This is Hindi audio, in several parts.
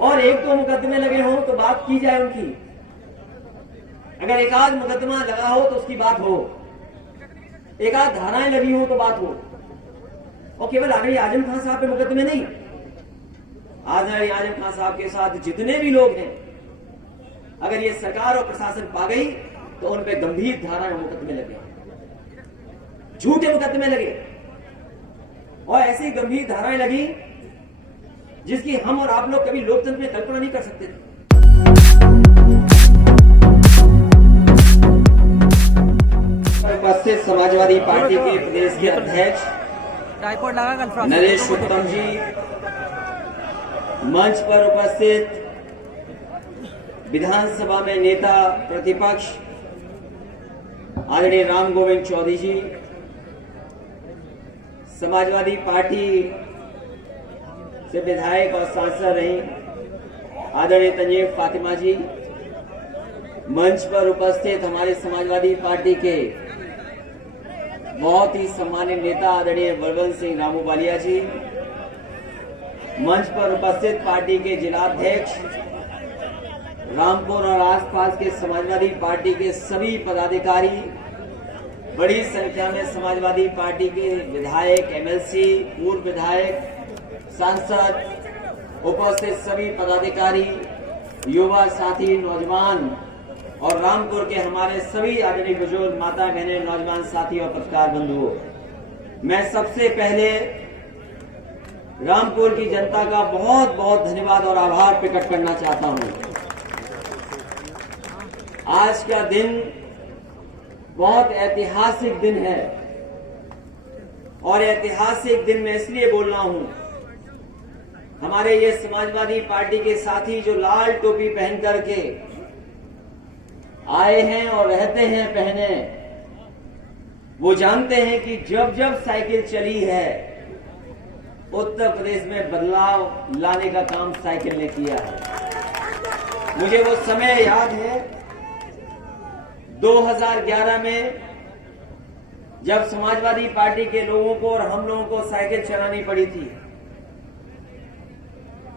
और एक दो मुकदमे लगे हों तो बात की जाए उनकी। अगर एक आध मुकदमा लगा हो तो उसकी बात हो, एक आध धाराएं लगी हो तो बात हो। और केवल आदरणीय आजम खान साहब पे मुकदमे नहीं, आदरणीय आजम खान साहब के साथ जितने भी लोग हैं, अगर ये सरकार और प्रशासन पा गई तो उन पे गंभीर धाराएं और मुकदमे लगे, झूठे मुकदमे लगे और ऐसी गंभीर धाराएं लगी जिसकी हम और आप लोग कभी लोकतंत्र में कल्पना नहीं कर सकते थे। उपस्थित समाजवादी पार्टी के प्रदेश के अध्यक्ष नरेश उत्तम जी, मंच पर उपस्थित विधानसभा में नेता प्रतिपक्ष आदरणीय राम गोविंद चौधरी जी, समाजवादी पार्टी से विधायक और सांसद रही आदरणीय तंजीम फातिमा जी, मंच पर उपस्थित हमारे समाजवादी पार्टी के बहुत ही सम्मानित नेता आदरणीय बलवंत सिंह रामू वालिया जी, मंच पर उपस्थित पार्टी के जिलाध्यक्ष रामपुर और आसपास के समाजवादी पार्टी के सभी पदाधिकारी, बड़ी संख्या में समाजवादी पार्टी के विधायक, एमएलसी, पूर्व विधायक, सांसद, उपस्थित सभी पदाधिकारी, युवा साथी, नौजवान और रामपुर के हमारे सभी आदरणीय बुजुर्ग माता बहनें, नौजवान साथी और पत्रकार बंधुओं, मैं सबसे पहले रामपुर की जनता का बहुत बहुत धन्यवाद और आभार प्रकट करना चाहता हूं। आज का दिन बहुत ऐतिहासिक दिन है और ऐतिहासिक दिन में इसलिए बोल रहा हूं, हमारे ये समाजवादी पार्टी के साथी जो लाल टोपी पहन करके आए हैं और रहते हैं पहने, वो जानते हैं कि जब जब साइकिल चली है उत्तर प्रदेश में बदलाव लाने का काम साइकिल ने किया है। मुझे वो समय याद है 2011 में जब समाजवादी पार्टी के लोगों को और हम लोगों को साइकिल चलानी पड़ी थी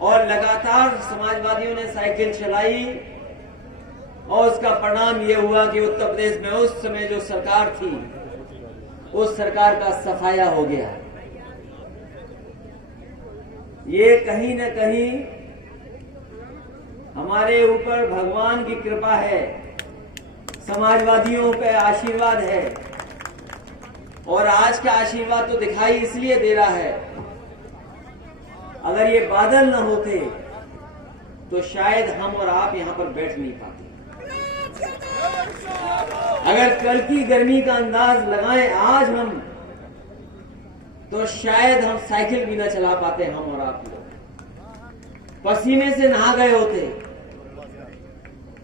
और लगातार समाजवादियों ने साइकिल चलाई और उसका परिणाम यह हुआ कि उत्तर प्रदेश में उस समय जो सरकार थी उस सरकार का सफाया हो गया। ये कहीं न कहीं हमारे ऊपर भगवान की कृपा है, समाजवादियों पे आशीर्वाद है और आज का आशीर्वाद तो दिखाई इसलिए दे रहा है, अगर ये बादल न होते तो शायद हम और आप यहां पर बैठ नहीं पाते। अगर कल की गर्मी का अंदाज लगाएं आज हम, तो शायद हम साइकिल भी ना चला पाते। हम और आप लोग पसीने से नहा गए होते,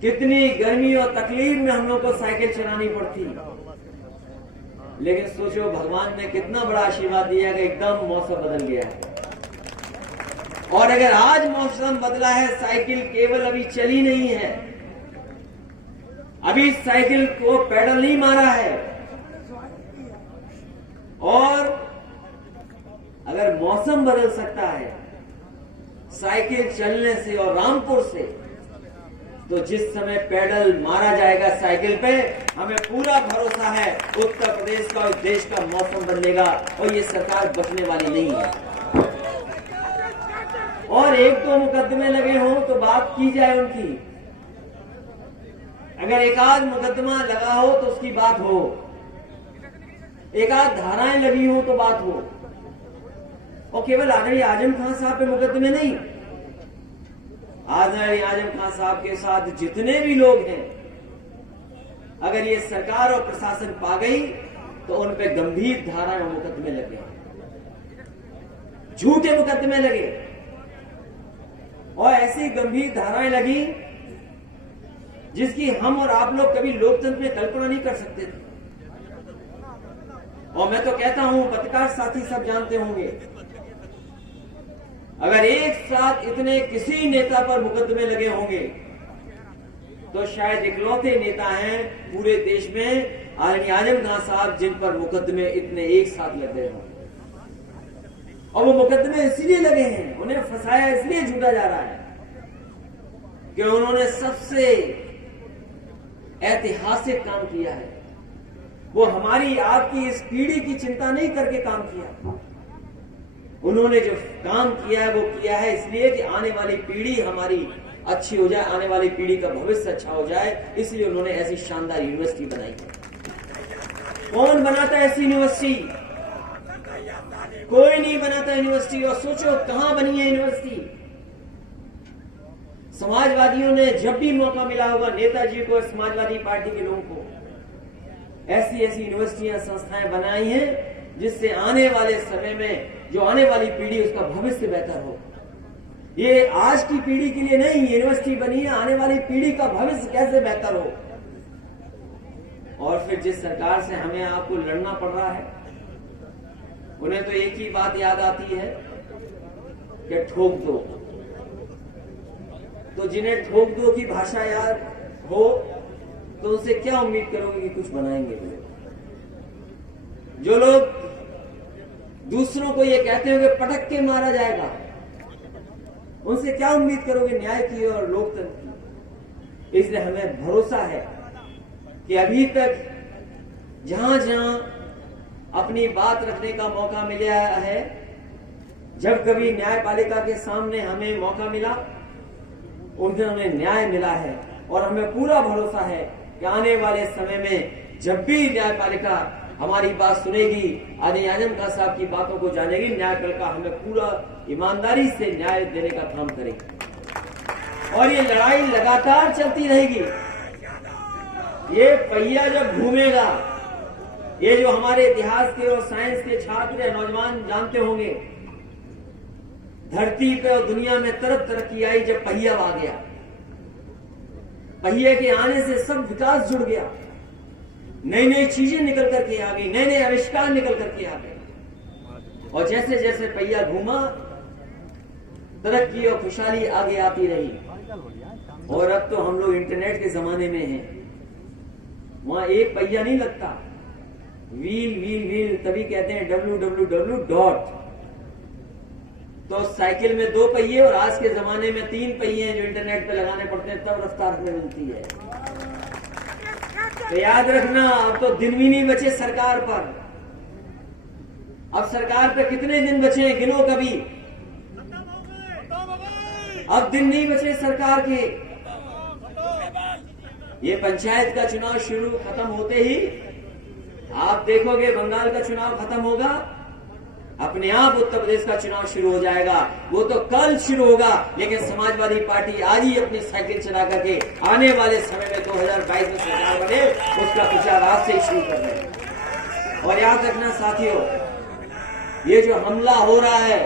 कितनी गर्मी और तकलीफ में हम लोग को साइकिल चलानी पड़ती, लेकिन सोचो भगवान ने कितना बड़ा आशीर्वाद दिया कि एकदम मौसम बदल गया है। और अगर आज मौसम बदला है, साइकिल केवल अभी चली नहीं है, अभी साइकिल को पेडल नहीं मारा है, और अगर मौसम बदल सकता है साइकिल चलने से और रामपुर से, तो जिस समय पेडल मारा जाएगा साइकिल पे, हमें पूरा भरोसा है उत्तर प्रदेश का और देश का मौसम बदलेगा और ये सरकार बचने वाली नहीं है। और एक दो मुकदमे लगे हों तो बात की जाए उनकी। अगर एक आध मुकदमा लगा हो तो उसकी बात हो, एक आध धाराएं लगी हो तो बात हो। और केवल आदरणीय आजम खान साहब पे मुकदमे नहीं, आदरणीय आजम खान साहब के साथ जितने भी लोग हैं, अगर ये सरकार और प्रशासन पा गई तो उन पे गंभीर धाराएं और मुकदमे लगे, झूठे मुकदमे लगे और ऐसी गंभीर धाराएं लगी जिसकी हम और आप लोग कभी लोकतंत्र में कल्पना नहीं कर सकते थे। और मैं तो कहता हूं, पत्रकार साथी सब जानते होंगे, अगर एक साथ इतने किसी नेता पर मुकदमे लगे होंगे तो शायद इकलौते नेता हैं पूरे देश में आदरणीय आजम खान साहब जिन पर मुकदमे इतने एक साथ लग गए हों। और वो मुकदमे इसलिए लगे हैं, उन्हें फंसाया इसलिए झूठा जा रहा है कि उन्होंने सबसे ऐतिहासिक काम किया है। वो हमारी आपकी इस पीढ़ी की चिंता नहीं करके काम किया। उन्होंने जो काम किया है वो किया है इसलिए कि आने वाली पीढ़ी हमारी अच्छी हो जाए, आने वाली पीढ़ी का भविष्य अच्छा हो जाए, इसलिए उन्होंने ऐसी शानदार यूनिवर्सिटी बनाई है। कौन बनाता है ऐसी यूनिवर्सिटी? कोई नहीं बनाता यूनिवर्सिटी। और सोचो कहां बनी है यूनिवर्सिटी। समाजवादियों ने जब भी मौका मिला होगा नेताजी को, समाजवादी पार्टी के लोगों को, ऐसी ऐसी यूनिवर्सिटियां, संस्थाएं बनाई हैं जिससे आने वाले समय में जो आने वाली पीढ़ी उसका भविष्य बेहतर हो। ये आज की पीढ़ी के लिए नहीं यूनिवर्सिटी बनी है, आने वाली पीढ़ी का भविष्य कैसे बेहतर हो। और फिर जिस सरकार से हमें आपको लड़ना पड़ रहा है उन्हें तो एक ही बात याद आती है कि ठोक दो। तो जिन्हें ठोक दो की भाषा याद हो तो उनसे क्या उम्मीद करोगे कि कुछ बनाएंगे? जो लोग दूसरों को ये कहते हो कि पटक के मारा जाएगा, उनसे क्या उम्मीद करोगे न्याय की और लोकतंत्र की? इसलिए हमें भरोसा है कि अभी तक जहां जहां अपनी बात रखने का मौका मिला है, जब कभी न्यायपालिका के सामने हमें मौका मिला उन्हें हमें न्याय मिला है। और हमें पूरा भरोसा है कि आने वाले समय में जब भी न्यायपालिका हमारी बात सुनेगी, आदि आजम खान साहब की बातों को जानेगी, न्यायपालिका हमें पूरा ईमानदारी से न्याय देने का काम करेगी। और ये लड़ाई लगातार चलती रहेगी। ये पहिया जब घूमेगा, ये जो हमारे इतिहास के और साइंस के छात्र या नौजवान जानते होंगे, धरती पे और दुनिया में तरफ तरक्की आई जब पहिया आ गया। पहिए के आने से सब विकास जुड़ गया, नई नई चीजें निकल करके आ गई, नए नए आविष्कार निकल करके आ गए। और जैसे जैसे पहिया घूमा तरक्की और खुशहाली आगे आती रही। और अब तो हम लोग इंटरनेट के जमाने में हैं, वहां एक पहिया नहीं लगता, व्हील व्हील व्हील, तभी कहते हैं www. तो साइकिल में 2 पहिए और आज के जमाने में 3 पहिए हैं जो इंटरनेट पे लगाने पड़ते हैं, तब रफ्तार हमें मिलती है। तो याद रखना, अब तो दिन भी नहीं बचे सरकार पर। अब सरकार पे कितने दिन बचे हैं गिनो कभी। अब दिन नहीं बचे सरकार के। ये पंचायत का चुनाव शुरू खत्म होते ही आप देखोगे बंगाल का चुनाव खत्म होगा, अपने आप उत्तर प्रदेश का चुनाव शुरू हो जाएगा। वो तो कल शुरू होगा, लेकिन समाजवादी पार्टी आज ही अपनी साइकिल चला करके आने वाले समय में 2022 में सरकार बने उसका प्रचार आज से ही शुरू कर रहे हैं। और याद रखना साथियों, ये जो हमला हो रहा है,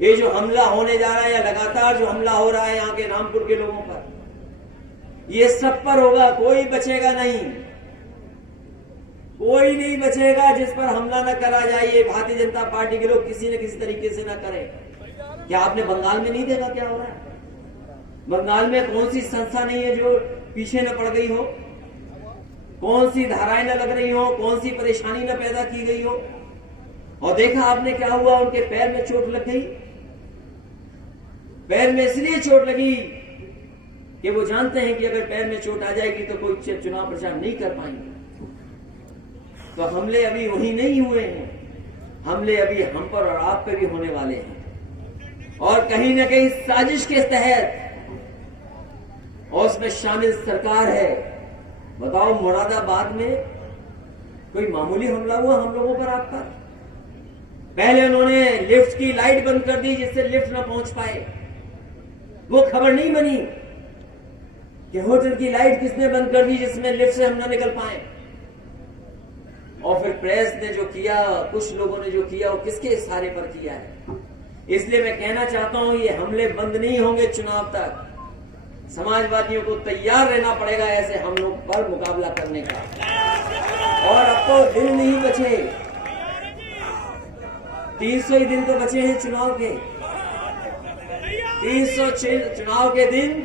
ये जो हमला होने जा रहा है या लगातार जो हमला हो रहा है यहाँ के रामपुर के लोगों पर, ये सब पर होगा, कोई बचेगा नहीं, कोई नहीं बचेगा जिस पर हमला न करा जाए। ये भारतीय जनता पार्टी के लोग किसी न किसी तरीके से न करें। क्या आपने बंगाल में नहीं देखा क्या हो रहा है? बंगाल में कौन सी संस्था नहीं है जो पीछे न पड़ गई हो, कौन सी धाराएं न लग रही हो, कौन सी परेशानी न पैदा की गई हो। और देखा आपने क्या हुआ, उनके पैर में चोट लग गई। पैर में इसलिए चोट लगी कि वो जानते हैं कि अगर पैर में चोट आ जाएगी तो कोई चुनाव प्रचार नहीं कर पाएंगे। तो हमले अभी वही नहीं हुए हैं, हमले अभी हम पर और आप पे भी होने वाले हैं। और कहीं ना कहीं साजिश के तहत, और उसमें शामिल सरकार है। बताओ, मुरादाबाद में कोई मामूली हमला हुआ हम लोगों पर, आप पर? पहले उन्होंने लिफ्ट की लाइट बंद कर दी जिससे लिफ्ट न पहुंच पाए। वो खबर नहीं बनी कि होटल की लाइट किसने बंद कर दी जिसमें लिफ्ट से हम न निकल पाए। और फिर प्रेस ने जो किया, कुछ लोगों ने जो किया, वो किसके इशारे पर किया है। इसलिए मैं कहना चाहता हूं, ये हमले बंद नहीं होंगे चुनाव तक। समाजवादियों को तैयार रहना पड़ेगा ऐसे हमलों पर मुकाबला करने का। और अब तो दिन नहीं बचे, 300 ही दिन तो बचे हैं चुनाव के। 300 चुनाव के दिन,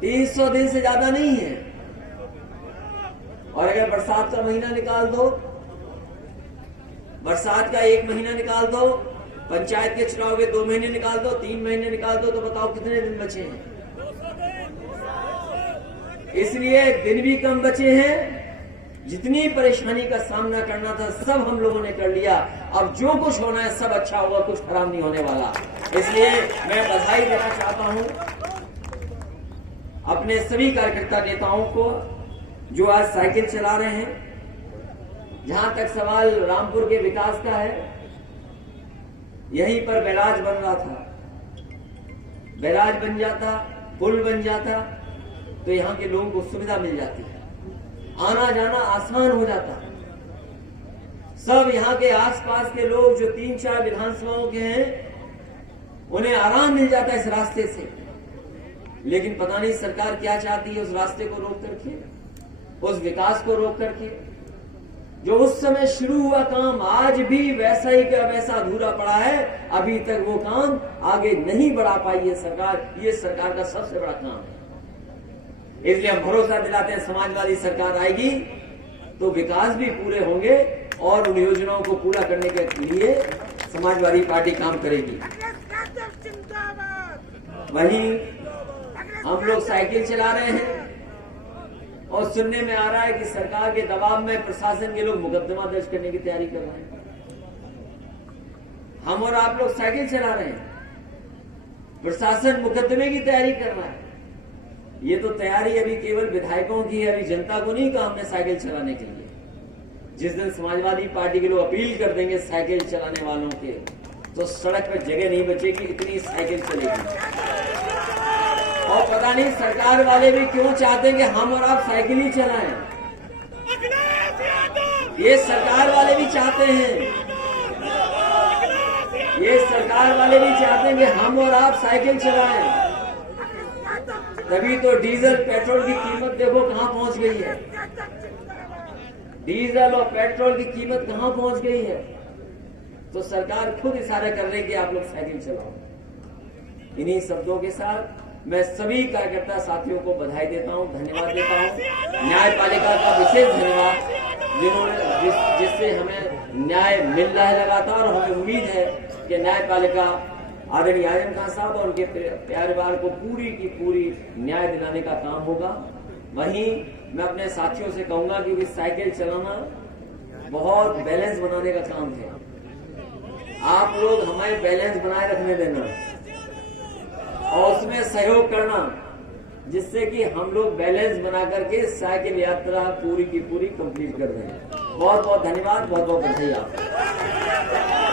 300 दिन से ज्यादा नहीं है। और अगर बरसात का महीना निकाल दो, बरसात का 1 महीना निकाल दो, पंचायत के चुनाव के 2 महीने निकाल दो, 3 महीने निकाल दो, तो बताओ कितने दिन बचे हैं। इसलिए दिन भी कम बचे हैं। जितनी परेशानी का सामना करना था सब हम लोगों ने कर लिया। अब जो कुछ होना है सब अच्छा होगा, कुछ खराब नहीं होने वाला। इसलिए मैं बधाई देना चाहता हूं अपने सभी कार्यकर्ता नेताओं को जो आज साइकिल चला रहे हैं। जहां तक सवाल रामपुर के विकास का है, यहीं पर बैराज बन रहा था, बैराज बन जाता, पुल बन जाता तो यहां के लोगों को सुविधा मिल जाती है, आना जाना आसान हो जाता। सब यहाँ के आसपास के लोग जो 3-4 विधानसभाओं के हैं उन्हें आराम मिल जाता है इस रास्ते से। लेकिन पता नहीं सरकार क्या चाहती है, उस रास्ते को रोक करके, उस विकास को रोक करके। जो उस समय शुरू हुआ काम आज भी वैसा ही का वैसा अधूरा पड़ा है। अभी तक वो काम आगे नहीं बढ़ा पाई है सरकार। ये सरकार का सबसे बड़ा काम है। इसलिए हम भरोसा दिलाते हैं समाजवादी सरकार आएगी तो विकास भी पूरे होंगे और उन योजनाओं को पूरा करने के लिए समाजवादी पार्टी काम करेगी। वहीं हम लोग साइकिल चला रहे हैं और सुनने में आ रहा है कि सरकार के दबाव में प्रशासन के लोग मुकदमा दर्ज करने की तैयारी कर रहे हैं। हम और आप लोग साइकिल चला रहे हैं, प्रशासन मुकदमे की तैयारी कर रहा है। ये तो तैयारी अभी केवल विधायकों की है, अभी जनता को नहीं कहा हमने साइकिल चलाने के लिए। जिस दिन समाजवादी पार्टी के लोग अपील कर देंगे साइकिल चलाने वालों के, तो सड़क पर जगह नहीं बचेगी, इतनी साइकिल चलेगी। और पता नहीं सरकार वाले भी क्यों चाहते हैं कि हम और आप साइकिल ही चलाएं। ये सरकार वाले भी चाहते हैं, ये सरकार वाले भी चाहते हैं कि हम और आप साइकिल चलाएं। तभी तो डीजल पेट्रोल की कीमत देखो कहां पहुंच गई है। डीजल और पेट्रोल की कीमत कहां पहुंच गई है। तो सरकार खुद इशारा कर रही है कि आप लोग साइकिल चलाओ। इन्हीं शब्दों के साथ मैं सभी कार्यकर्ता साथियों को बधाई देता हूं, धन्यवाद देता हूं। न्यायपालिका का विशेष धन्यवाद जिन्होंने जिससे हमें न्याय मिल रहा है लगातार। और हमें उम्मीद है कि न्यायपालिका आदरणीय आजम खान साहब और उनके परिवार को पूरी की पूरी न्याय दिलाने का काम होगा। वहीं मैं अपने साथियों से कहूंगा कि साइकिल चलाना बहुत बैलेंस बनाने का काम है। आप लोग हमें बैलेंस बनाए रखने देना और उसमें सहयोग करना, जिससे कि हम लोग बैलेंस बना करके साइकिल यात्रा पूरी की पूरी कंप्लीट कर रहे हैं। बहुत बहुत धन्यवाद, बहुत बहुत बधाई आपको।